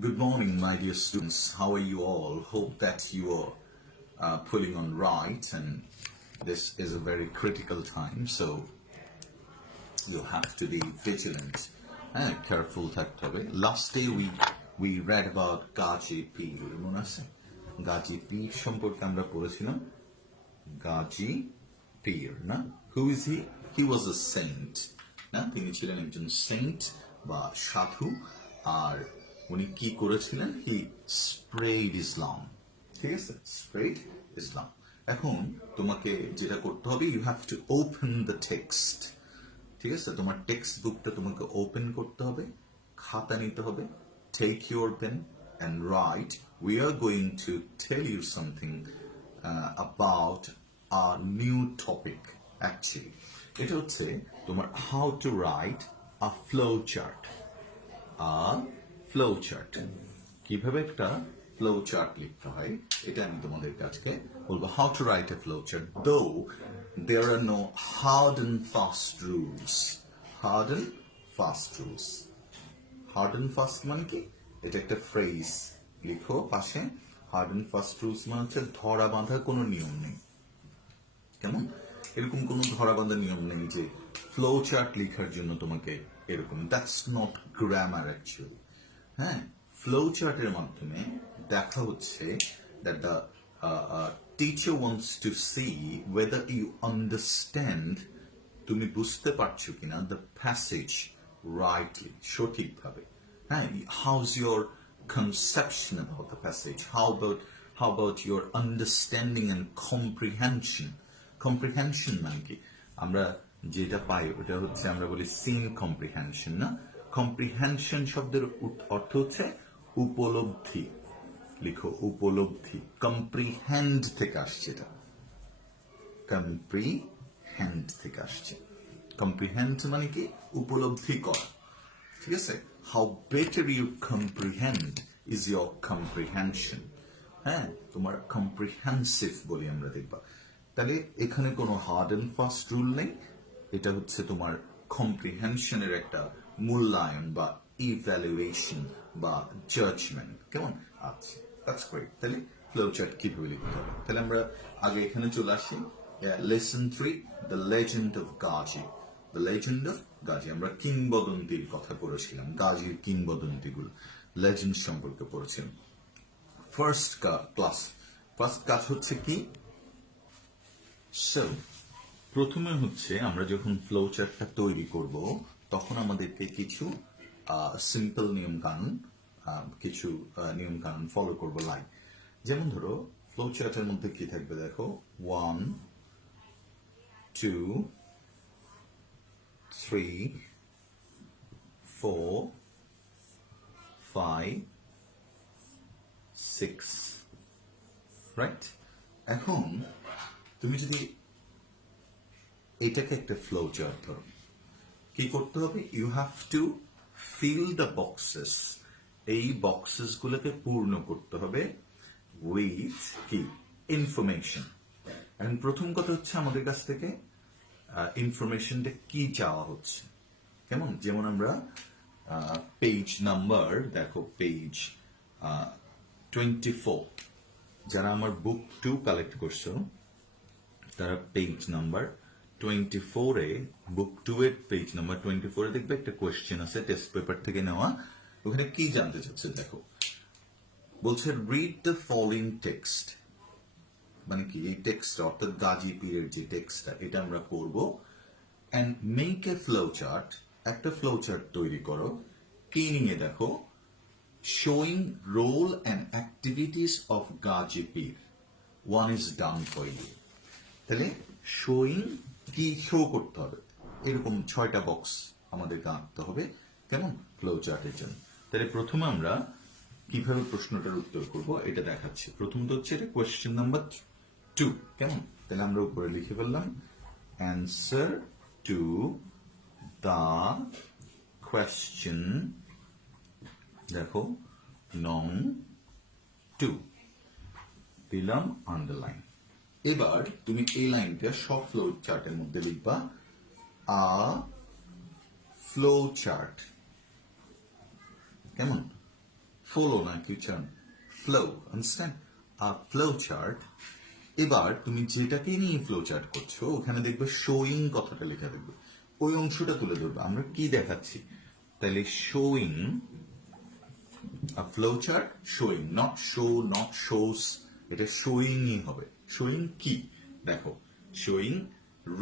Good morning, my dear students. How are you all? Hope that you are pulling on right, and this is a very critical time, so you have to be vigilant and careful. Last day we read about Gaji Pir. মনে আছে? Gaji Pir সম্পর্কে আমরা পড়েছিলাম। Gaji Pir, না? Who is he? He was a saint. না? তিনি ছিলেন একজন saint বা সাধু, আর উনি কি করেছিলেন? He spread Islam. ঠিক আছে, স্প্রেড ইসলাম। এখন তোমাকে যেটা করতে হবে, you have to open the text. ঠিক আছে, তোমার টেক্সট বুকটা তোমাকে ওপেন করতে হবে, খাতা নিতে হবে, take your pen and write. We are going to tell you something about a new topic. Actually এটা হচ্ছে তোমার how to write a flow chart. Flow chart, কিভাবে একটা ফ্লো চার্ট লিখতে হয়, এটা আমি তোমাদেরকে আজকে বলবো। How to write a flow chart, though there are no hard and fast rules. Hard and fast rules, hard and fast মানে কি? এটা একটা ফ্রেজ, লিখো পাশে। হার্ড অ্যান্ড ফাস্ট রুলস মানে হচ্ছে ধরা বাঁধা কোনো নিয়ম নেই। কেমন? এরকম কোনো ধরা বাঁধা নিয়ম নেই যে ফ্লো চার্ট লেখার জন্য তোমাকে এরকম। That's not grammar actually. হ্যাঁ, ফ্লো চার্টের মাধ্যমে দেখা হচ্ছে that the teacher wants to see whether you understand, তুমি বুঝতে পারছো কিনা দ্য প্যাসেজ রাইটলি, সঠিকভাবে। হ্যাঁ, how's your conception about the passage, how about your understanding and comprehension. Comprehension মানে কি? আমরা যেটা পাই ওটা হচ্ছে আমরা বলি সিন কম্প্রিহেনশন, না? কম্প্রিহেনশন শব্দের অর্থ হচ্ছে উপলব্ধি। লিখো উপলব্ধি। কম্প্রিহেন্ড থেকে আসছে, এটা কম্প্রিহেন্ড থেকে আসছে। কম্প্রিহেন্ড মানে কি? উপলব্ধি করা। ঠিক আছে, how better you comprehend is your comprehension. হ্যাঁ, তোমার কম্প্রিহেন্সিভ বলি আমরা, দেখবা। তাহলে এখানে কোনো হার্ড অ্যান্ড ফাস্ট রুল নেই, এটা হচ্ছে তোমার কম্প্রিহেনশনের একটা মূল্যায়ন বা ইভ্যালুয়েশন বা জাজমেন্ট। কেমন? আচ্ছা, দ্যাটস গ্রেট। তাহলে ফ্লো চার্ট কিভাবে লিখতে হবে, তাহলে আমরা আগে এখানে চলে আসি। Lesson 3, the legend of Gazi. The legend of Gazi, আমরা কিংবদন্তির কথা পড়েছিলাম, গাজির কিংবদন্তিগুলো, লেজেন্ড সম্পর্কে পড়েছিলাম। ফার্স্ট কাজ হচ্ছে কি? সো প্রথমে হচ্ছে আমরা যখন ফ্লো চার্টটা তৈরি করব, তখন আমাদেরকে কিছু সিম্পল নিয়ম কানুন ফলো করব। লাইক যেমন ধরো ফ্লো চার্টের মধ্যে কি থাকবে দেখো, 1 2 3 4 5 6, রাইট? এখন তুমি যদি এটাকে একটা ফ্লো চার্ট ধরো, কি করতে হবে? You have to fill the boxes. এই বক্সেস গুলোকে পূর্ণ করতে হবে উইথ কি? ইনফরমেশন। এখন প্রথম কথা হচ্ছে আমাদের কাছ থেকে ইনফরমেশনটা কি চাওয়া হচ্ছে। কেমন? যেমন আমরা পেজ নাম্বার দেখো, পেজ 24, যারা আমার বুক 2 কালেক্ট করছো তারা পেজ নাম্বার 24-এ, বুক 2 এর পেজ নাম্বার 24-এ দেখবে একটা কোয়েশ্চেন আছে টেস্ট পেপার থেকে নেওয়া। ওখানে কি জানতে চাচ্ছে দেখো, বলছে রিড দ্য ফলোইং টেক্সট। মানে কি? এই টেক্সট অর্থাৎ গাজি পীরের যে টেক্সটটা, এটা আমরা করব। And make a flow chart, একটা ফ্লো চার্ট তৈরি করো। কি নিয়ে দেখো? Showing role and activities of Gazi Pir, one is done for you. তাহলে শোয়িং কি? শো করতে হবে। এরকম 6টা বক্স আমাদেরকে আঁকতে হবে। কেমন? ফ্লো চার্টের জন্য। তাহলে প্রথমে আমরা কিভাবে প্রশ্নটার উত্তর করব এটা দেখাচ্ছি। প্রথমত হচ্ছে এটা কোয়েশ্চেন নাম্বার 2। কেমন? তাহলে আমরা উপরে লিখে ফেললাম অ্যান্সার টু দা কোয়েশ্চেন, দেখো নং 2 দিলাম আন্ডারলাইন। এবার তুমি এই লাইনটা সব ফ্লো চার্টের মধ্যে লিখবা, আ ফ্লো চার্ট। কেমন? ফলো না কি উচ্চারণ, ফ্লো, আন্ডারস্ট্যান্ড? Flow chart. এবার তুমি যেটাকে নিয়ে ফ্লো চার্ট করছো ওখানে দেখবে শোয়িং কথাটা লেখা দেখবে, ওই অংশটা তুলে ধরবে। আমরা কি দেখাচ্ছি তাহলে, showing a flow chart, showing, not show, not shows, এটা showingই হবে। showing কি দেখো, showing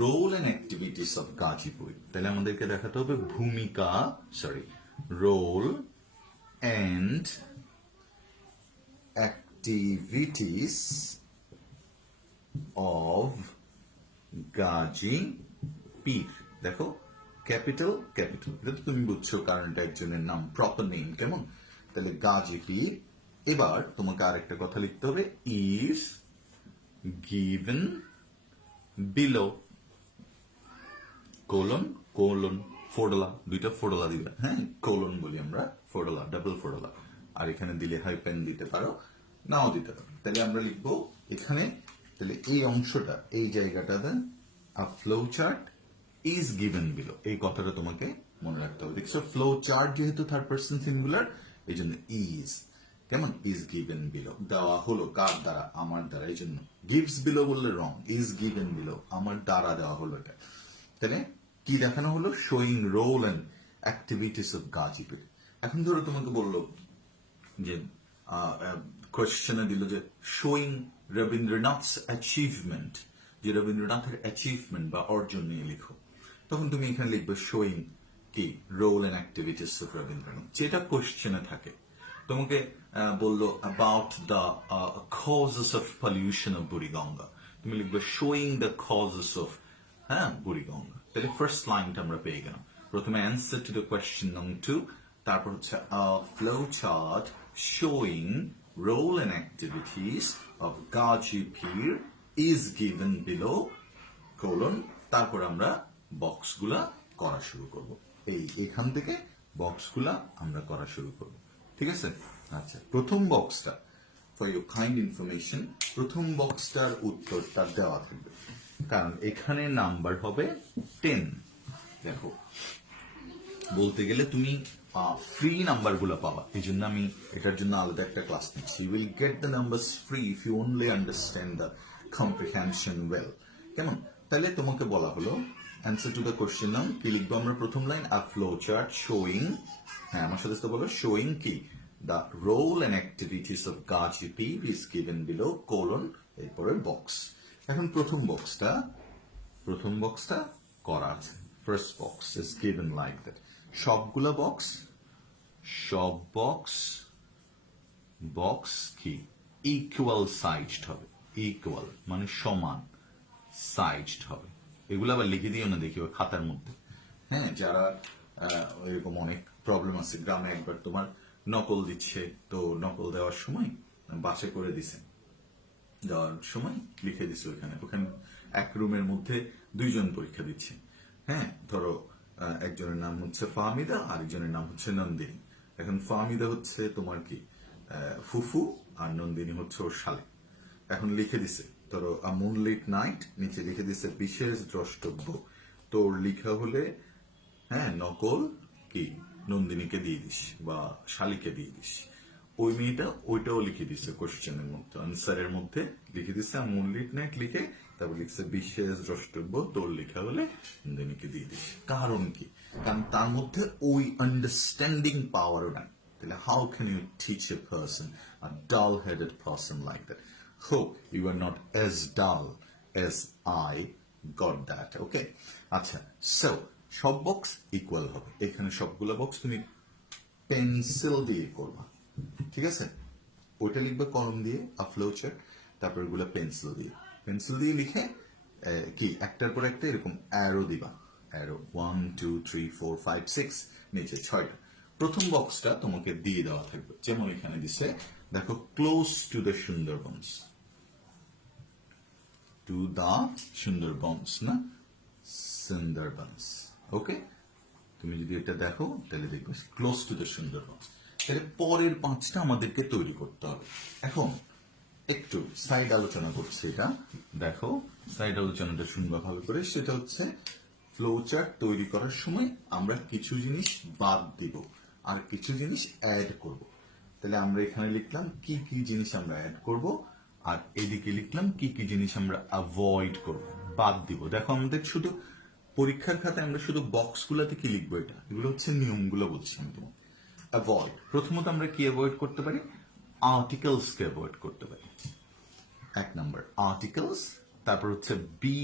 role and activities of Gazipur, তাহলে আমাদেরকে দেখাতে হবে ভূমিকা, sorry, role and activities of Gazipur. দেখো ক্যাপিটাল ক্যাপিটাল, এটা তো তুমি বুঝছো কারণ এটা একজনের নাম, প্রপার নেম, কেমন? তাহলে গাজীপুর। এবার তোমাকে আরেকটা কথা লিখতে হবে, is given below, colon colon, ফোডলা, দুইটা ফোডলা দিবে, হ্যাঁ, কোলন বলি আমরা, ফোডলা, ডাবল ফোডলা। আর এখানে দিলে হাইপেন দিতে পারো, নাও দিতে পারো। তাহলে আমরা লিখবো এখানে, তাহলে এই অংশটা, এই জায়গাটাতে a flow chart is given below, এই কথাটা তোমাকে মনে রাখতে হবে। দেখছো ফ্লো চার্ট যেহেতু থার্ড পার্সন সিঙ্গুলার, এই জন্য ইজ, কেমন, ইজ গিভেন বিলো, দেওয়া হলো কার দ্বারা, আমার দ্বারা, এই জন্য গিভস বিলো বললে রং, ইজ গিভেন বিলো, আমার দ্বারা দেওয়া হলো এটা। তাহলে কি দেখানো হলো, showing role and activities of Gazipur. এখন ধরো তোমাকে বললো যে কোয়েশ্চেনে দিল যে শোয়িং রবীন্দ্রনাথস অ্যাচিভমেন্ট, যে রবীন্দ্রনাথের অ্যাচিভমেন্ট বা অর্জন নিয়ে লিখো, তখন তুমি এখানে লিখবে শোয়িং কি, role and activities of Rabindranath, যেটা কোয়েশ্চেনে থাকে। তোমাকে বললো about the causes of pollution of Buriganga, তুমি লিখবে শোয়িং দ্য কজেস অফ, হ্যাঁ, বুড়িগঙ্গা। তাহলে ফার্স্ট লাইনটা আমরা পেয়ে গেলাম। প্রথমে অ্যান্সার টু দ্য কোয়েশ্চেন নং 2, তারপর হচ্ছে flow chart showing role and activities of Gazipur is given below, colon, তারপর আমরা বক্সগুলা করা শুরু করব। এখান থেকে বক্সগুলা আমরা করা শুরু করব, ঠিক আছে? আচ্ছা, প্রথম বক্সটা ফর ইউর কাইন্ড ইনফরমেশন, প্রথম বক্সটার উত্তরটা দেওয়া থাকবে, কারণ এখানে নাম্বার হবে 10। দেখো বলতে গেলে তুমি ফ্রি নাম্বার গুলো পাবা, এই জন্য আমি এটার জন্য আলাদা একটা ক্লাস নিচ্ছি। You will get the numbers free if you only understand the comprehension well, কেমন? তাহলে তোমাকে বলা হলো অ্যান্সার টু দ্য কোশ্চেন নাম কি লিখবো আমরা, প্রথম line a flow chart showing, হ্যাঁ আমার সাথে বলো, শোয়িং কি, the role and activities of Gazipur is given below, colon, এরপরে বক্স। এখন প্রথম বক্সটা করা আছে, first box is given like that. সবগুলা বক্স, সব বক্স কি ইকুয়াল সাইজড হবে, ইকুয়াল মানে সমান সাইজড হবে। এগুলো আবার লিখে দিও না, দেখিও খাতার মধ্যে, হ্যাঁ, যারা এরকম অনেক প্রবলেম আছে, গ্রামে একবার তোমার নকল দিচ্ছে, তো নকল দেওয়ার সময় বাসে করে দিছে, দেওয়ার সময় লিখে দিচ্ছে ওখানে এক রুমের মধ্যে দুইজন পরীক্ষা দিচ্ছে, হ্যাঁ, ধরো একজনের নাম হচ্ছে ফাহমিদা, আরেকজনের নাম হচ্ছে নন্দিনী। এখন ফাহমিদা হচ্ছে তোমার কি ফুফু, আর নন্দিনী হচ্ছে ওর শালে। এখন লিখে দিছে ধরো আ মুনলিট নাইট, নিচে লিখে দিছে বিশেষ দ্রষ্টব্য, তোর লিখা হলে, হ্যাঁ, নকল কি নন্দিনীকে দিয়ে দিস বা শালিকে দিয়ে দিস। ওই মেয়েটা ওইটাও লিখে দিছে কোশ্চেনের মধ্যে, আনসারের মধ্যে লিখে দিছে মুনলিট নাইট লিখে, তারপর লিখছে বিশেষ দ্রষ্টব্য, তোর লেখা হলে নন্দিনীকে দিয়ে দিস। কারণ কি, কারণ তার মধ্যে ওই আন্ডারস্ট্যান্ডিং পাওয়ারও নাই। তাহলে how can you teach a person, a dull headed person like that? Hope you are not as dull as I got that. Okay? আচ্ছা, so সব বক্স ইকুয়াল হবে। এখানে সবগুলো বক্স তুমি পেন্সিল দিয়ে করবা, ঠিক আছে? ওইটা লিখবে কলম দিয়ে, আ ফ্লো চার্ট, তারপর এগুলো পেন্সিল দিয়ে লিখে কি একটার পর একটা এরকম অ্যারো দিবা, অ্যারো 1 2 3 4 5 6, নিচে 6টা। প্রথম বক্সটা তোমাকে দিয়ে দেওয়া থাকবে, যেমন এখানে দিছে, দেখো close to the Sundarbans, to the Sundarbans না সুন্দরবনস। ওকে, তুমি যদি এটা দেখো তাহলে দেখবে ক্লোজ টু দ্য সুন্দরবনস। তাহলে পরের 5টা আমাদেরকে তৈরি করতে হবে। এখন একটু সাইড আলোচনা করছি, এটা দেখো, সাইড আলোচনাটা শুনবা ভালো করে। সেটা হচ্ছে ফ্লো চার্ট তৈরি করার সময় আমরা কিছু জিনিস বাদ দিব আর কিছু জিনিস অ্যাড করব। তাহলে আমরা এখানে লিখলাম কি কি জিনিস আমরা অ্যাড করব, আর এদিকে লিখলাম কি কি জিনিস আমরা অ্যাভয়েড করব, বাদ দিব। দেখো আমাদের শুধু পরীক্ষার খাতায় আমরা শুধু বক্সগুলোতে কি লিখবো, এগুলো হচ্ছে নিয়মগুলো বলছি আমি তোমাকে। অ্যাভয়েড, প্রথমত আমরা কি অ্যাভয়েড করতে পারি, আর্টিকেলসকে অ্যাভয়েড করতে পারি। এক নম্বর আর্টিকেলস, তারপর হচ্ছে বি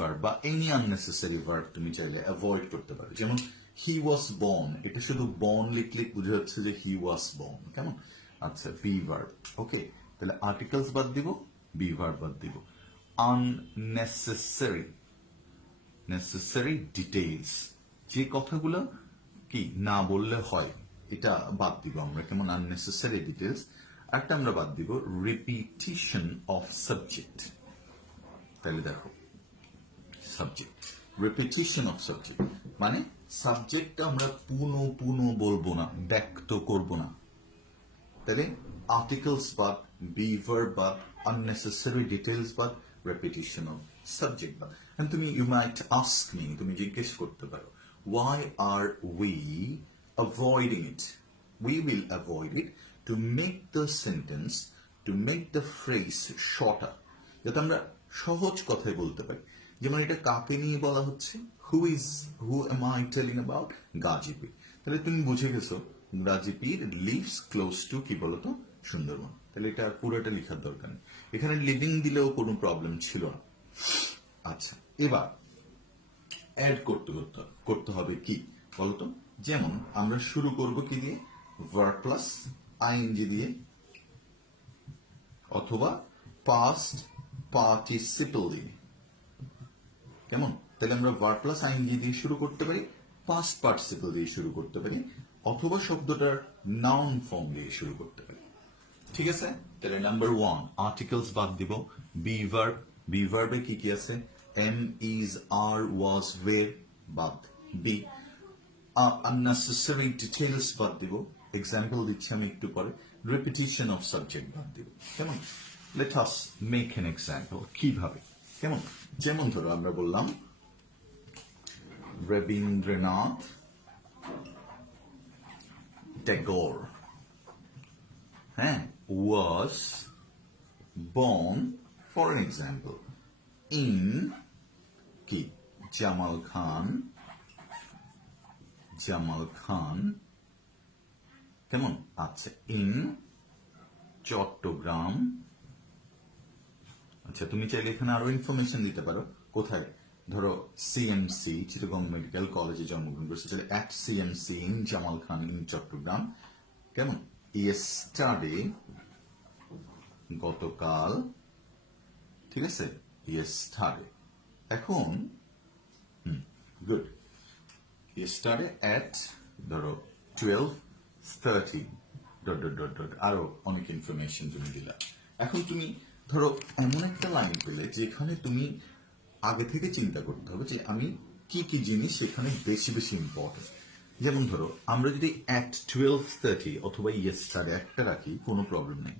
ভার্ব বা এনি আননেসেসারি ভার্ব তুমি চাইলে অ্যাভয়েড করতে পারো। যেমন হি ওয়াজ বর্ন, এটা শুধু বর্ন লিখলে বুঝা যাচ্ছে যে হি ওয়াজ বর্ন, কেমন? আচ্ছা, বি ভার্ব, ওকে। তাহলে আর্টিকেলস বাদ দিব, বি ভার্ব বাদ দিব। নেসেসারি ডিটেইলস, যে কথাগুলো কি না বললে হয়, এটা বাদ দিব আমরা, কেমন? Unnecessary details. একটা আমরা বাদ দিব রিপিটিশন অফ সাবজেক্ট। তাহলে দেখো সাবজেক্ট, রিপিটিশন অফ সাবজেক্ট মানে সাবজেক্টটা আমরা পুনঃ বলবো না, ব্যক্ত করব না। তাহলে আর্টিকেলস বাদ, বি ভার্ব বাদ, আননেসেসারি ডিটেইলস বাদ, রেপিটিশন অফ সাবজেক্ট বাদ। And you might ask me, তুমি জিজ্ঞেস করতে পারো, why are we avoiding it? We will avoid it to make the sentence, to make the phrase shorter, যাতে আমরা সহজ কথায় বলতে পারি। যেমন এটা কাকে নিয়ে বলা হচ্ছে, who am I telling about? Gazipur. তাহলে তুমি বুঝে গেছো গাজীপুর লিভস ক্লোজ টু কি বলতো, সুন্দরবন। তাহলে এটা পুরোটা লেখার দরকার নেই, এখানে লিভিং দিলেও কোনো প্রবলেম ছিল না। আচ্ছা, এবার অ্যাড করতে হবে কি বলতো, যেমন আমরা শুরু করব কি দিয়ে, ভার্ব প্লাস আইএনজি দিয়ে, অথবা পাস্ট পার্টিসিপল দিয়ে, কেমন? তাহলে আমরা ভার্ব প্লাস আইএনজি দিয়ে শুরু করতে পারি, পাস্ট পার্টিসিপল দিয়ে শুরু করতে পারি, অথবা শব্দটার নাউন ফর্ম দিয়ে শুরু করতে পারি। ঠিক আছে? তাহলে নাম্বার 1 আর্টিকেলস বাদ দিব, বি ভার্বে কি কি আছে, এম, ইজ, আর, ওয়াজ, ওয়ের বাদ, বি। unnecessary details বাদ দিব, এক্সাম্পল দিচ্ছি আমি একটু পরে, রিপিটিশন অফ সাবজেক্ট বাদ দিব, কেমন? Let us make an example, কিভাবে, কেমন? যেমন ধরো আমরা বললাম Rabindranath Tagore, was born, for an example, in কি, Jamal Khan, কেমন? আচ্ছা, in চট্টগ্রাম। আচ্ছা, তুমি চাইলে এখানে আরো ইনফরমেশন দিতে পারো, কোথায়? ধরো সিএমসি, চিটাগং মেডিকেল কলেজে জন্মগ্রহণ করেছে, তাহলে at CMC in Jamal Khan in Chittagong, কেমন? yesterday গতকাল, ঠিক আছে, yesterday। এখন গুড, yesterday at ধরো 12:30 ... আরো অনেক ইনফরমেশন তুমি দিলা। এখন তুমি ধরো এমন একটা লাইন পেলে যেখানে তুমি আগে থেকে চিন্তা করতে হবে যে আমি কি কি জিনিস সেখানে বেশি বেশি ইম্পর্টেন্ট। যেমন ধরো আমরা যদি at 12:30 অথবা yesterday একটা রাখি, কোনো প্রবলেম নেই।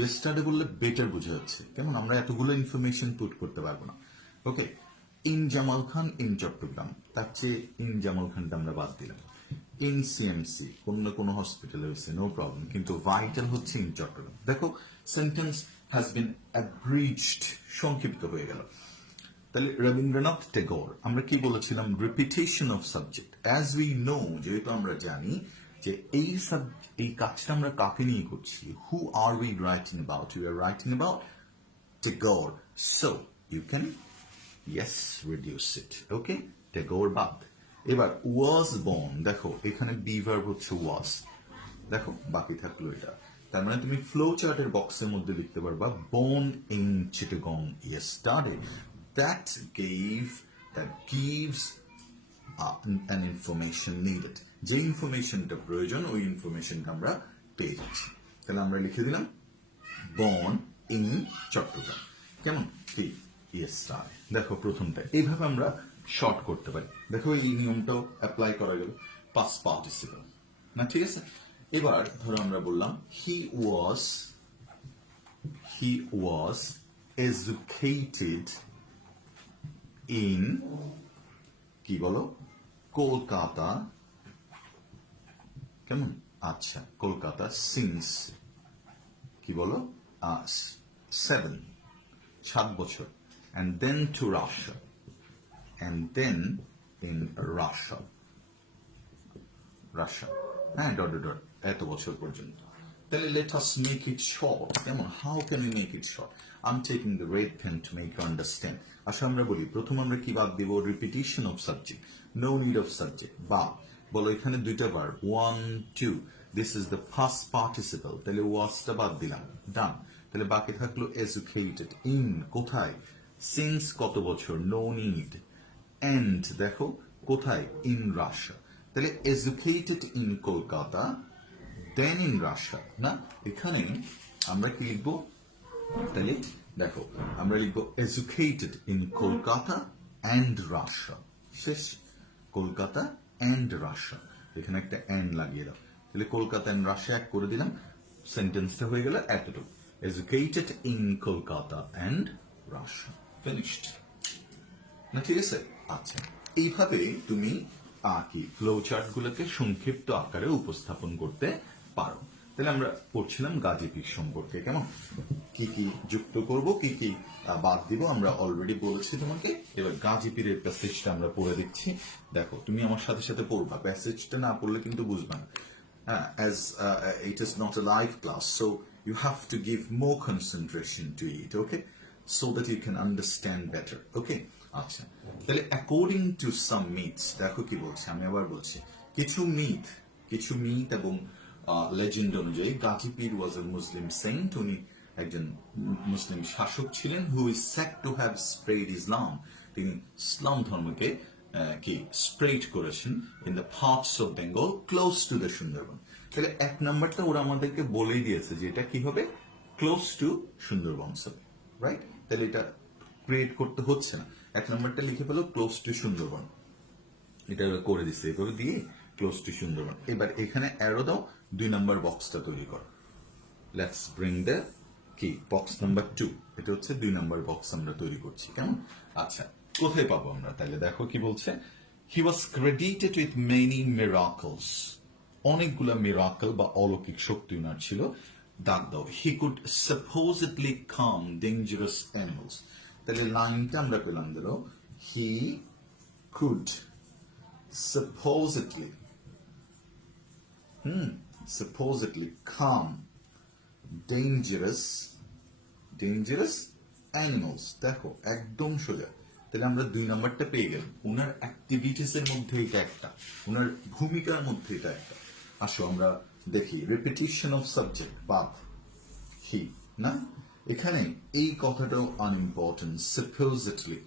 yesterday বললে বেটার বোঝা যাচ্ছে, কেমন? আমরা এতগুলো ইনফরমেশন পুট করতে পারবো না। Okay, in Jamal Khan in Chittagong, তার চেয়ে ইন জামাল খানটা আমরা বাদ দিলাম। ইন সিএমসি, কোন না কোনো হসপিটালে হয়েছে, নো প্রবলেম, কিন্তু ভাইটাল হচ্ছে ইন চট্টগ্রাম। দেখো সেন্টেন্স হ্যাজ বিন অ্যাব্রিজড, সংক্ষিপ্ত হয়ে গেল। তাহলে রবীন্দ্রনাথ ট্যাগর, আমরা কি বলেছিলাম, repetition of subject. As we know, যেহেতু আমরা জানি যে এই কাজটা আমরা কাকে নিয়ে করছি, who are we writing about, we are writing about Tagore, so you can reduce it, okay? Tagore বাদ। এবার was born, দেখো এখানে বি ভার্ব হচ্ছে was, দেখো বাকি থাকলো এটা। তার মানে তুমি ফ্লো চার্টের বক্সের মধ্যে লিখতে পারবা born in Chittagong yesterday, that gives an information needed, যে ইনফরমেশনটা প্রয়োজন ওই ইনফরমেশনটা আমরা পেয়ে যাচ্ছি। তাহলে আমরা লিখে দিলাম born in চট্টগ্রাম, কেমন? yesterday। দেখো প্রথমটা এইভাবে আমরা শর্ট করতে পারি। দেখো এই নিয়মটাও অ্যাপ্লাই করা গেল, পাস্ট পার্টিসিপল না, ঠিক আছে? এবার ধরো আমরা বললাম he was educated in কি বলো, কলকাতা, কেমন? আচ্ছা কলকাতা সিন্স কি বলো 7 বছর and then to Russia and then in Russia হ্যাঁ ডট ডট এত বছর পর্যন্ত তাহলে let us make it short কেমন how can we make it short I'm taking the red pen to make you understand আসলে আমরা বলি প্রথম আমরা কি বাদ দিব repetition of subject no need of subject বা বলো এখানে দুইটা verb 1 2 this is the past participle তাহলে wasটা বাদ দিলাম done তাহলে বাকি থাকলো educated in কোথায় since কত বছর no need and দেখো কোথায় in Russia তাহলে educated in Kolkata then in Russia না এখানে আমরা কি লিখবো তাহলে দেখো আমরা লিখবো educated in Kolkata and Russia শেষ কলকাতা অ্যান্ড রাশিয়া এখানে একটা অ্যান্ড লাগিয়ে দাও তাহলে কলকাতা অ্যান্ড রাশিয়া এক করে দিলাম সেন্টেন্সটা হয়ে গেল এতটুকু educated in Kolkata and Russia finished না ঠিক আছে আচ্ছা এইভাবে তুমি কি ফ্লো চার্ট গুলোকে সংক্ষিপ্ত আকারে উপস্থাপন করতে পারো তাহলে আমরা পড়ছিলাম গাজী পীর সম্পর্কে কেমন কি কি যুক্ত করব কি কি বাদ দিব আমরা অলরেডি বলেছি তোমাকে এবার গাজী পীরের প্যাসেজটা আমরা পড়ে দিচ্ছি দেখো তুমি আমার সাথে সাথে পড়বা প্যাসেজটা না পড়লে কিন্তু বুঝবা না as it is not a live class so you have to give more concentration to it okay so that you can understand better okay আচ্ছা তাহলে অ্যাকর্ডিং টু সাম মিথস দেখো কি বলছে আমি আবার বলছি কিছু মিথ এবং লেজেন্ড অনুযায়ী গাজী পীর ওয়াজ এ মুসলিম সেন্ট উনি একজন মুসলিম শাসক ছিলেন who is said to have spread Islam তিনি ইসলাম ধর্মকে কি স্প্রেড করেছেন in the parts of Bengal close to the Sundarban তাহলে এক নাম্বারটা ওরা আমাদেরকে বলেই দিয়েছে যে এটা কি হবে ক্লোজ টু সুন্দরবন রাইট তাহলে এটা ক্রিয়েট করতে হচ্ছে না এক নম্বরটা লিখে ফেলো ক্লোজ টু সুন্দরবন এটা করে দিচ্ছে এভাবে দিয়ে ক্লোজ টু সুন্দরবন এবার এখানে অ্যারো দাও 2 নম্বর বক্সটা তৈরি করো লেটস ব্রিং দ্য কি বক্স নাম্বার 2 এটা হচ্ছে 2 নম্বর বক্স আমরা তৈরি করছি কেমন আচ্ছা কোথায় পাবো আমরা তাহলে দেখো কি বলছে he was credited with many miracles অনেকগুলা মিরাকল বা অলৌকিক শক্তি উনার ছিল দাগ দাও he could supposedly calm dangerous animals তাহলে লাইনটা আমরা পেলাম দিল he could supposedly calm dangerous animals দেখো একদম সোজা তাহলে আমরা 2 নাম্বারটা পেয়ে গেলাম ওনার অ্যাক্টিভিটিস এর মধ্যে এটা একটা ওনার ভূমিকার মধ্যে এটা একটা আসো আমরা দেখি রিপিটিশন অফ সাবজেক্ট বাদ হি না এখানে এই কথাটাও আনইম্পর্টেন্ট সাপোজেডলি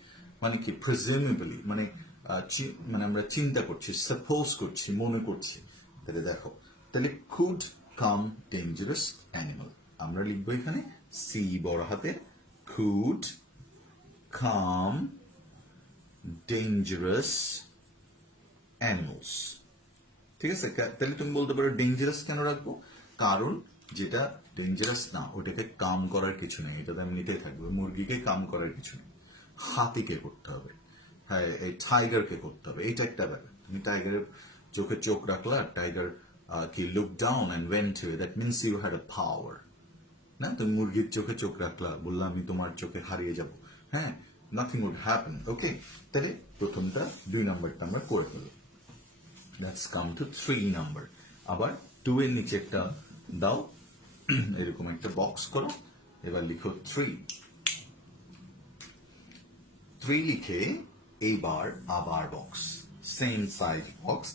মানে কি প্রেজুমেবলি মানে আমরা চিন্তা করছি সাপোজ করছি মনে করছি তাহলে দেখো তাহলে কুড কাম ডেঞ্জারাস অ্যানিমাল আমরা লিখবো এখানে সি বড় হাতের কুড কাম ডেঞ্জারাস অ্যানিমালস ঠিক আছে তাহলে তুমি বলতে পারো ডেঞ্জারাস কেন রাখবো কারণ যেটা ডেঞ্জারাস না ওটাকে কাম করার কিছু নেই এটাতে এমনিতেই থাকবে মুরগিকে কাম করার কিছু নেই হাতিকে করতে হবে হ্যাঁ এই টাইগারকে করতে হবে এইটা একটা ব্যাপার তুমি টাইগারের চোখে চোখ রাখলা টাইগার কি look down and went to that means you had a power না তুমি মুরগির চোখে চোখ রাখলা বললাম আমি তোমার চোখে হারিয়ে যাব হ্যাঁ নাথিং উড হ্যাপেন ওকে তাহলে প্রথমটা 2 নাম্বারটা আমরা করে ফেলবো লেটস কাম টু 3 নাম্বার আবার 2 এর নিচে একটা দাও এরকম একটা বক্স করো এবার লিখো 3 লিখে এইবার আবার box same size box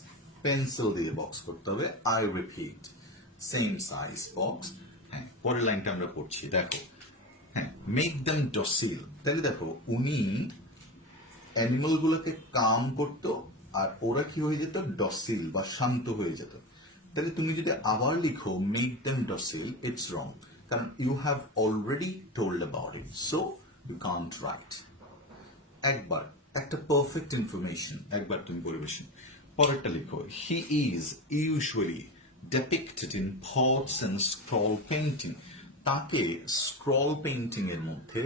pencil দিয়ে বক্স করতে হবে I repeat same size box হ্যাঁ পরের লাইনটা আমরা পড়ছি দেখো হ্যাঁ মেক দেম ডসিল তাহলে দেখো উনি অ্যানিমাল গুলোকে কাম করতো আর ওরা কি হয়ে যেত ডসিল বা শান্ত হয়ে যেত তাহলে তুমি যদি আবার লিখো make them docile it's wrong কারণ you have already told about it so you can't write একবার একটা পারফেক্ট ইনফরমেশন একবার তুমি পরিবেশন পরেরটা লিখো he is usually depicted in pots and scroll painting তাকে স্ক্রল পেইন্টিং এর মধ্যে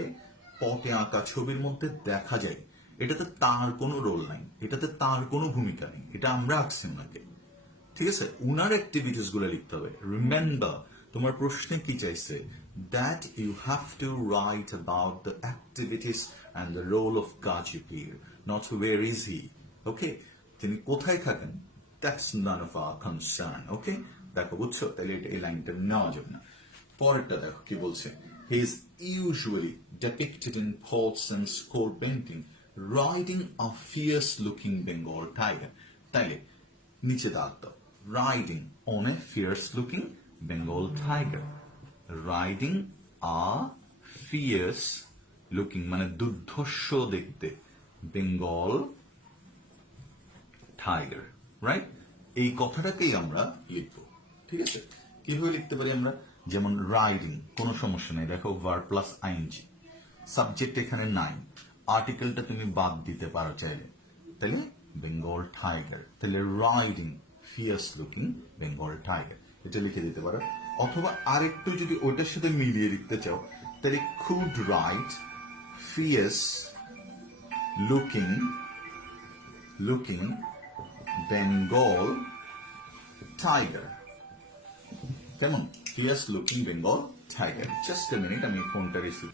পটে আঁকা ছবির মধ্যে দেখা যায় এটাতে তার কোনো রোল নাই এটাতে তার কোনো ভূমিকা নেই এটা আমরা আঁকছি ওনাকে ঠিক আছে, উনার অ্যাক্টিভিটিস গুলো লিখতে হবে। রিমেম্বার, তোমার প্রশ্নে কি চাইছে, that you have to write about the activities and the role of Gazi Pir, not where is he. Okay, তিনি কোথায় থাকেন, that's none of our concern. Okay, দেখো বুঝছো, তাহলে এই লাইনটা নেওয়া যাবে না। পরেরটা দেখো কি বলছে, হি is usually depicted in pots and scroll painting riding a fierce looking Bengal tiger। তাইলে নিচে দাগ দাও, riding on a fierce looking Bengal tiger. Riding a fierce looking মানে দুর্ধর্ষ দেখতে বেঙ্গল টাইগার, রাইট? এই কথাটাকেই আমরা লিখবো, ঠিক আছে? কিভাবে লিখতে পারি আমরা, যেমন রাইডিং, কোনো সমস্যা নেই, দেখো ভার্ব প্লাস আইএনজি, সাবজেক্ট এখানে নাই, আর্টিকেলটা তুমি বাদ দিতে পারো চাইলে, তাহলে বেঙ্গল টাইগার, তাহলে riding fierce looking Bengal tiger এটা লিখে দিতে পারো। অথবা আরেকটু যদি ওইটার সাথে মিলিয়ে লিখতে চাও, তাহলে could write fierce looking Bengal tiger. কেমন, fierce looking Bengal tiger. Just a minute, আমি ফোনটা রিসিভ।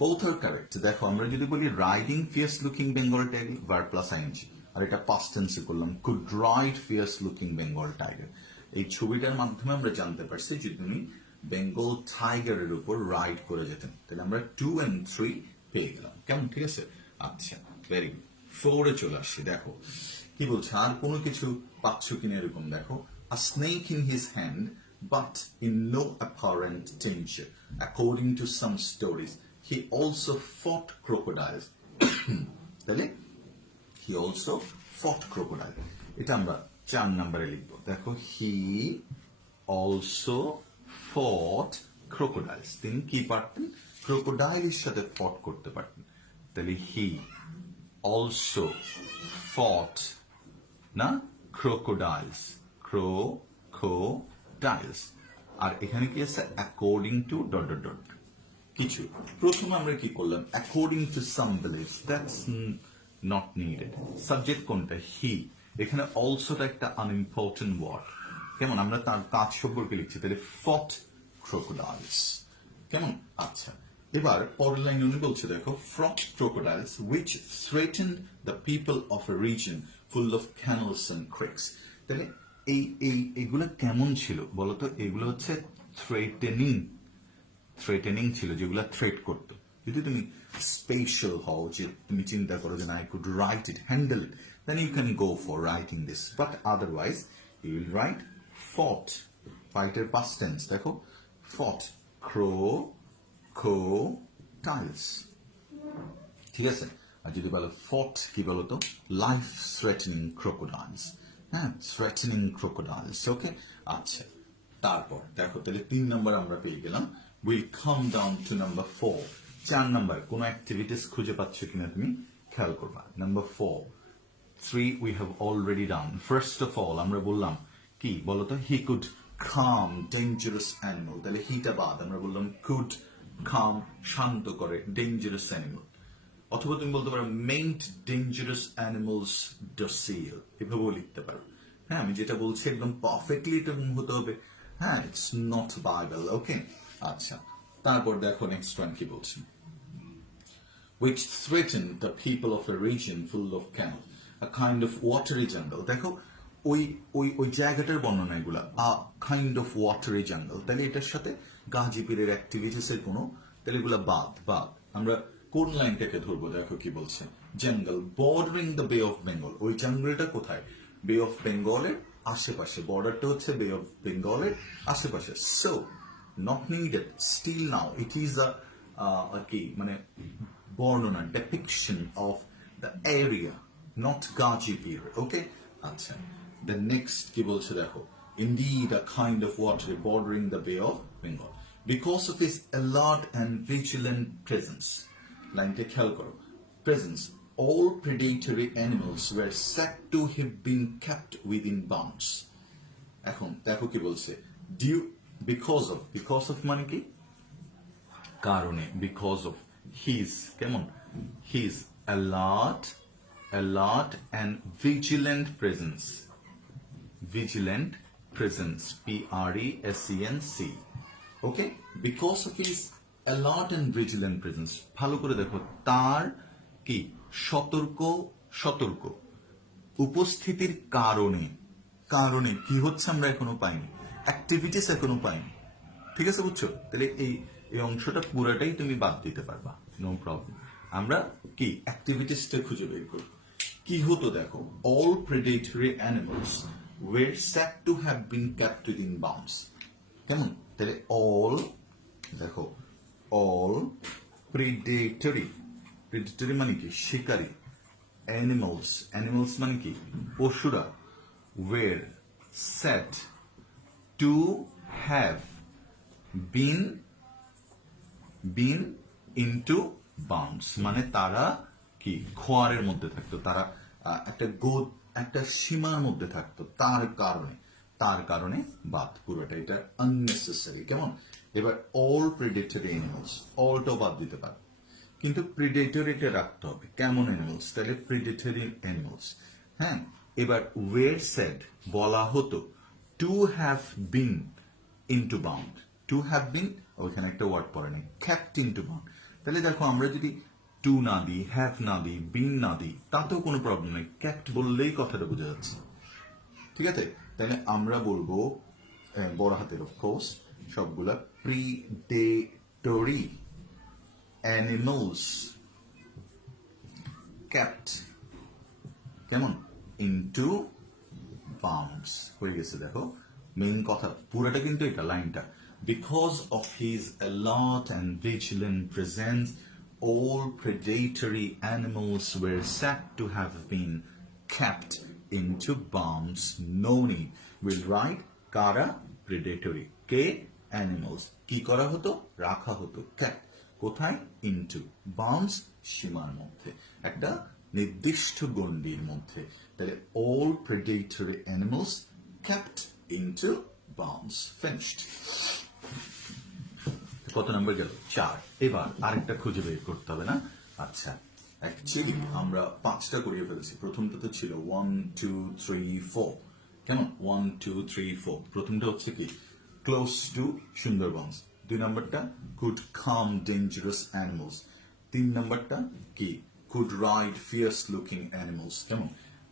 বোথ আর কারেক্ট। দেখো আমরা যদি বলি riding fierce looking Bengal tiger, verb plus I N G, আর এটা পাস্ট টেন্সে করলাম, could ride fierce looking Bengal tiger. এই ছবিটার মাধ্যমে আমরা জানতে পারছি যে তুমি বেঙ্গল টাইগারের উপর রাইড করে যেতেন, তাহলে আমরা 2 and 3 পেয়ে গেলাম। কেমন, ঠিক আছে? আচ্ছা, ভেরি গুড। 4 এ চলে আসছি, দেখো কি বলছে, আর কোনো কিছু পাচ্ছ কিনা এরকম দেখো। A snake in his hand, but in no apparent danger. According to some stories, he also fought crocodiles. তাহলে he also fought crocodile, এটা আমরা 4 নম্বরে লিখবো। দেখো, he also fought crocodiles, তিনি কি পারতেন, ক্রোকোডাইলের সাথে ফট করতে পারতেন, তাহলে he also fought না crocodiles, crocodiles। আর এখানে কি আছে, according to ... কিছু। প্রথমে আমরা কি করলাম, according to some beliefs, that's not needed। Subject কোনটা, he, এখানে also একটা আনইম্পর্টেন্ট ওয়ার্ড, কেমন, আমরা তার কাজ সম্পর্কে লিখছি, তাহলে fought crocodiles। কেমন, আচ্ছা। এবার পরের লাইন উনি বলছে, দেখো, fought crocodiles which threatened the people of a region full of canals and creeks। তাহলে এইগুলো কেমন ছিল বলতো, এগুলো হচ্ছে থ্রেটেনিং ছিল, যেগুলো থ্রেট করতো। যদি তুমি স্পেশাল হও, যে তুমি চিন্তা করো যে না, I could write it, handle it, then you can go for writing this, but otherwise you will write fought, fight এর past tense, দেখো, fought crocodiles, ঠিক আছে? আর যদি বলো fought, কি বলতো, লাইফ থ্রেটেনিং ক্রোকোডাইলস, হ্যাঁ, থ্রেটেনিং ক্রোকোডাইলস। ওকে, আচ্ছা। তারপর দেখো, তাহলে 3 নম্বর আমরা পেয়ে গেলাম। Will come down to number 4। 4 number কোন অ্যাক্টিভিটিস খুঁজে পাচ্ছ কিনা তুমি খেয়াল করবা। Number 4, 3 we have already done. First of all আমরা বললাম কি বলতো, he could calm dangerous animal, তাহলে হিটা বাদ, আমরা বললাম কুড calm, শান্ত করে dangerous animal। অথবা তুমি বলতে পারো মেইন্ট ডেঞ্জারাস অ্যানিমালস ডসিল, এভাবেও লিখতে পারো। হ্যাঁ, আমি যেটা বলছি একদম পারফেক্টলি এটা হতে হবে, হ্যাঁ, ইটস নট বাইবেল। ওকে, আচ্ছা। তারপর দেখো নেক্সট ওয়ান কি বলছি, which threatened the people of a region full of canals, a kind of watery jungle। দেখো, ওই জায়গাটার বর্ণনা এগুলা, a kind of watery jungle, তাহলে এটার সাথে গাজী পীরের অ্যাক্টিভিটিস এর কোনো, তাহলে এগুলা বাদ। আমরা কোন লাইনটাকে ধরবো, দেখো কি বলছে, জঙ্গল বর্ডারিং দ্য বে অফ বেঙ্গল। ওই জঙ্গলটা কোথায়, বে অফ বেঙ্গলের আশেপাশে, বর্ডারটা হচ্ছে বে অফ বেঙ্গলের আশেপাশে। So not needed, still now it is a কি মানে বর্ণনা, depiction of the area, not Gazi Pir. Okay, আচ্ছা। দ্য নেক্সট কি বলছে দেখো, indeed a kind of water bordering the Bay of Bengal, because of his alert and vigilant presence। লাইনটা খেয়াল করো, presence, all predatory animals were said to have been kept within bounds। এখন দেখো কি বলছে, because of মানে কি, কারণে, because of his, কেমন, his alert and vigilant presence। vigilant presence, PRESENC. Okay, because of his alert and vigilant presence. ভালো করে দেখো, তার কি সতর্ক উপস্থিতির কারণে কারণে কি হচ্ছে আমরা এখনো পাইনি, অ্যাক্টিভিটিস এখনো পাইনি। ঠিক আছে, বুঝছো? তাহলে এই অংশটা পুরাটাই তুমি বাদ দিতে পারবা, নো প্রবলেম। আমরা কি অ্যাক্টিভিটিসটা খুঁজে বের করব। কি হতো দেখো, all predatory animals were said to have been kept in bounds. কেমন? তাহলে অল দেখো, অল প্রেডেটরি মানে কি? শিকারী। অ্যানিমালস মানে কি? পশুরা। Were set to have been into bounds মানে তারা কি খোয়ারের মধ্যে থাকতো, তারা একটা সীমার মধ্যে থাকতো, তার কারণে বাদ পুরোটা, এটা আননেসেসারি। কেমন? এবার অল প্রেডেটরি অ্যানিমালস, অলটাও বাদ দিতে পারে, কিন্তু প্রেডেটরিটা রাখতে হবে। কেমন অ্যানিমালস? তাহলে প্রেডেটরি অ্যানিমালস। হ্যাঁ, এবার ওয়ের সেড বলা হতো two have been into bound, two have বিন, ওইখানে একটা ওয়ার্ড পড়ে নেই, ক্যাপ্ট ইনটু বাউন্ড। তাহলে দেখো, আমরা যদি টু না দিই, হ্যাভ না দিই, বিন না দিই, তাতেও কোনো প্রবলেম নেই, ক্যাপ্ট বললেই কথাটা বোঝা যাচ্ছে। ঠিক আছে, তাহলে আমরা বলবো বড় হাতের অফকোর্স সবগুলা, প্রিডেটরি অ্যানিমালস ক্যাপ্ট কেমন ইনটু বাউন্ডস হয়ে গেছে। দেখো, মেইন কথা পুরাটা কিন্তু এটা, লাইনটা, because of his alert and vigilant presence all predatory animals were said to have been kept into bounds. No need. We'll write kara predatory. K animals. কি করা হতো? রাখা হতো। kept কোথায়? into bounds, সীমার মধ্যে, একটা নির্দিষ্ট গণ্ডির মধ্যে। তাহলে all predatory animals kept into bounds. Finished. কত নাম্বার গেল? 4। এবার আরেকটা খুঁজে বের করতে হবে না? আচ্ছা, অ্যাকচুয়ালি আমরা 5টা করিয়ে ফেলেছি। প্রথমটা তো ছিল 1 2 3 4। কেমন? 1 2 3 4। প্রথমটা হচ্ছে কি? Close two Sundarbans. 2 নাম্বারটা কুড কাম ডেঞ্জারাস অ্যানিমালস। 3 নাম্বারটা কি? Could ride fierce looking animals. কেমন?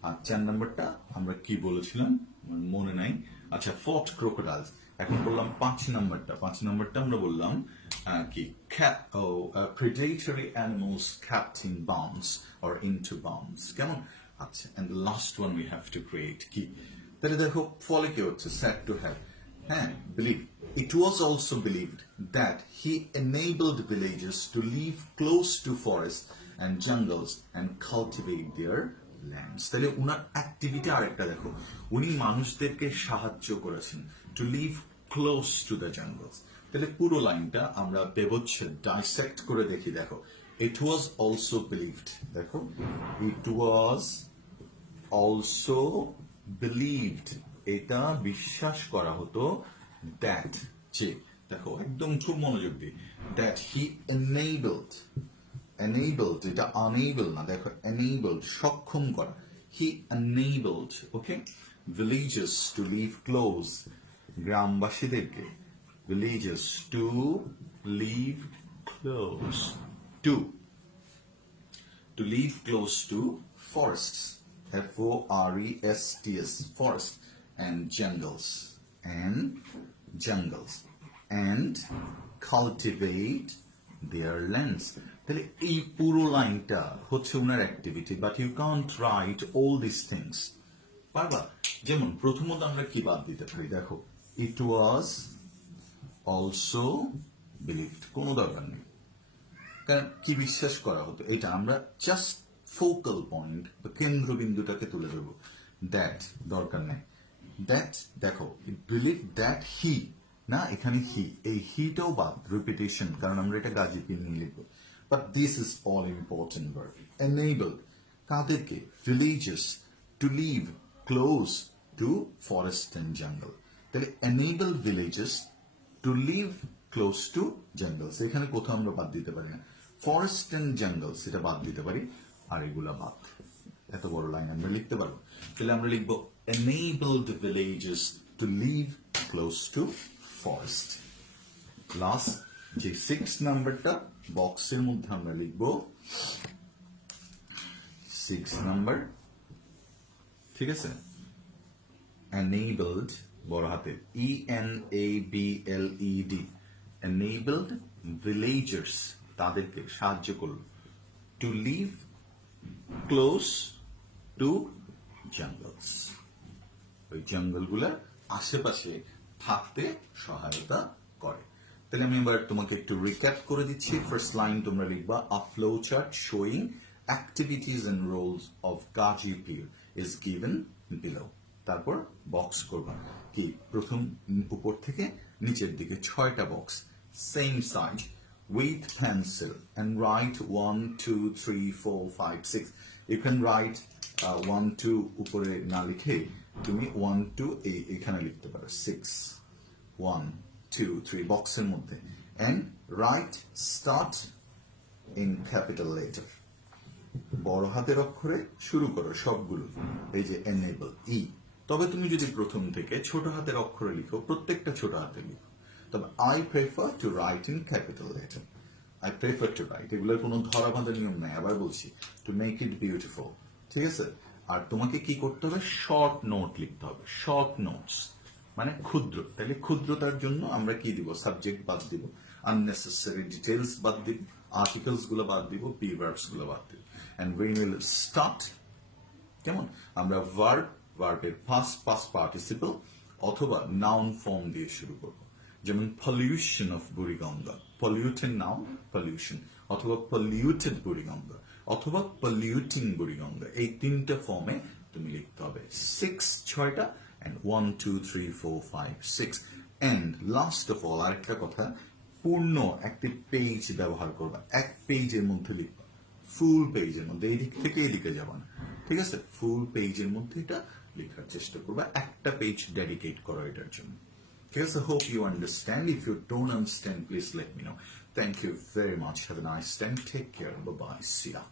আর 4 নাম্বারটা আমরা কি বলেছিলাম মনে নাই। আচ্ছা, ফট ক্রোকোডাইলস। এখন বললাম 5 নাম্বারটা। 5 নাম্বারটা আমরা বললাম কি? Predatory animals kept in bounds or into bounds. কেমন? আচ্ছা, and the last one we have to create কি? তাহলে দেখো, ফলে কি হচ্ছে? স্যাড টু হ্যাভ, হ্যাঁ, believe. It was also believed that he enabled villagers to live close to forests and jungles and cultivate their lands. তাহলে উনার activity আরেকটা দেখো, উনি মানুষদেরকে সাহায্য করেছেন to live close to the jungles. তাহলে পুরো লাইনটা আমরা ব্যবচ্ছেদ ডাইসেক্ট করে দেখি। দেখো, ইট ওয়াজ অলসো বিলিভড। দেখো, ইট ওয়াজ অলসো বিলিভড, এটা বিশ্বাস করা হতো, দ্যাট যে, দেখো একদম খুব মনোযোগ দিই, দ্যাট হি enabled, এটা unable না, দেখো enabled সক্ষম করা, he enabled, okay, villages to live close, গ্রামবাসীদেরকে, villages to live close to forests, forests, forest, and jungles and cultivate their lands. তাহলে এই পুরো লাইনটা হচ্ছে ওনার activity, but you can't write all this things. পারবা? যেমন প্রথমত আমরা কি বাদ দিতে পারি? দেখো, ইট ওয়াজ অলসো বিলিভড, কোনো দরকার নেই, কারণ কি বিশ্বাস করা হতো, এটা আমরা জাস্ট ফোকাল পয়েন্ট বা কেন্দ্রবিন্দুটাকে তুলে ধরবো। দ্যাট দরকার নেই। দ্যাট দেখো, বিলিভ দ্যাট হি না, এখানে হি, এই হিটাও বাদ, রিপিটেশন, কারণ আমরা এটা গাজীপিন নিয়ে লিখবো। But this is all important verb. Enabled কাদেরকে? villages to live close to forest and jungle. তাহলে enable villages to live close to jungles, এখানে কোথাও আমরা বাদ দিতে পারি না। forest and jungles এটা বাদ দিতে পারি, আর এগুলা বাদ। এত বড় লাইন আমরা লিখতে পারবো। তাহলে আমরা লিখবো enabled villages to live close to forest. Last যে 6 নাম্বারটা বক্সের মধ্যে আমরা লিখব 6 নাম্বার, ঠিক আছে? enabled বড় হাতে ENABLED enabled villagers তাদেরকে সাহায্য করল to live close to jungles, ওই জঙ্গলগুলোর আশেপাশে থাকতে সহায়তা করে। তাহলে আমি এবার তোমাকে একটু রিক্যাপ করে দিচ্ছি। ফার্স্ট লাইন তোমরা লিখবা a flow chart showing activities and roles of Gazi Pir is given below. তারপর বক্স করবা কি প্রথম উপর থেকে নিচের দিকে 6টা box same size with pencil and write 1 2 3 4 5 6. You can write 1 2 উপরে না লিখে তুমি 1 2 এখানে লিখতে পারো 6 1 2 3 বক্সের মধ্যে and write start in capital letter, বড় হাতের অক্ষরে শুরু করো সবগুলো, এই যে enable E। তবে তুমি যদি প্রথম থেকে ছোট হাতের অক্ষরে লিখো প্রত্যেকটা ছোট হাতে লিখো, তবে I prefer to write in capital letter. I prefer to write, এগুলোর কোনো ধরা বাঁধা নিয়ম নাই, আবার বলছি to make it beautiful, ঠিক আছে? আর তোমাকে কি করতে হবে শর্ট নোট লিখতে হবে, শর্ট নোটস মানে ক্ষুদ্র। তাহলে ক্ষুদ্রতার জন্য আমরা কি দিব সাবজেক্ট বাদ দিব, unnecessary details বাদ দিব, আর্টিকেলস গুলো বাদ দিব, প্রিভার্বস গুলো বাদ দিব। and we will start কেমন আমরা ভার্বের past participle অথবা নাউন ফর্ম দিয়ে শুরু করব। যেমন pollution of Buriganga, polluted noun pollution, অথবা পলিউটেড বুড়িগঙ্গা, অথবা পলিউটিং বুড়িগঙ্গা, এই 3টে ফর্মে তুমি লিখতে হবে 6টা and 1 2 3 4 5 6 and last of all আরেকটা কথা, পূর্ণ একটি পেজ ব্যবহার করবা, এক পেজের মধ্যে লিখবা, ফুল পেজের মধ্যে, এই দিক থেকে এই দিকে যাবা না, ঠিক আছে? ফুল পেজের মধ্যে এটা লেখার চেষ্টা করবা, একটা পেজ ডেডিকেট করো এটার জন্য, ঠিক আছে? Hope you understand. If you don't understand, please let me know. Thank you very much. Have a nice time. Take care. Bye bye. See ya.